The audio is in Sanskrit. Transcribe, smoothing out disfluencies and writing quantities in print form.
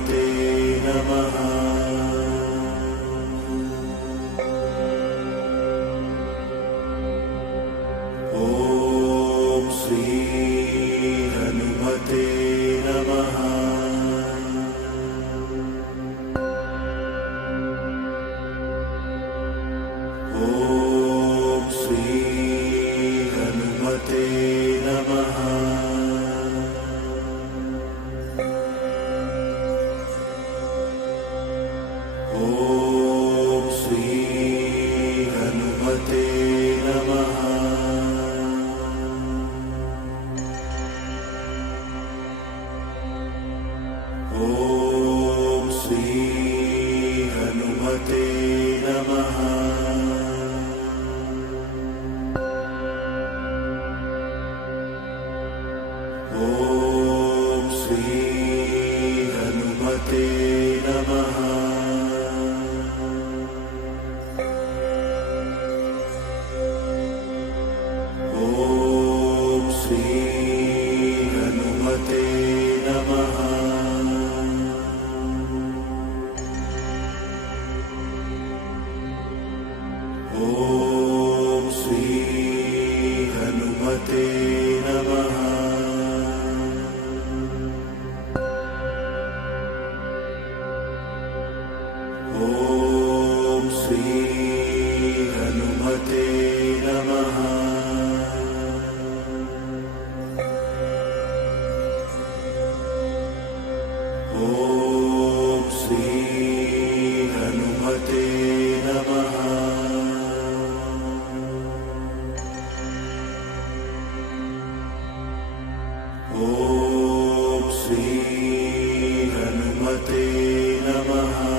हनुमते नमः। ॐ श्री हनुमते नमः। ॐ श्री हनुमते नमः। ॐ श्री हनुमते नमः। ॐ श्री हनुमते नमः। ॐ श्री हनुमते नमः। ॐ श्री हनुमते नमः। ॐ श्री हनुमते नमः। ॐ श्री हनुमते नमः। ॐ श्री हनुमते नमः। ॐ श्री हनुमते नमः।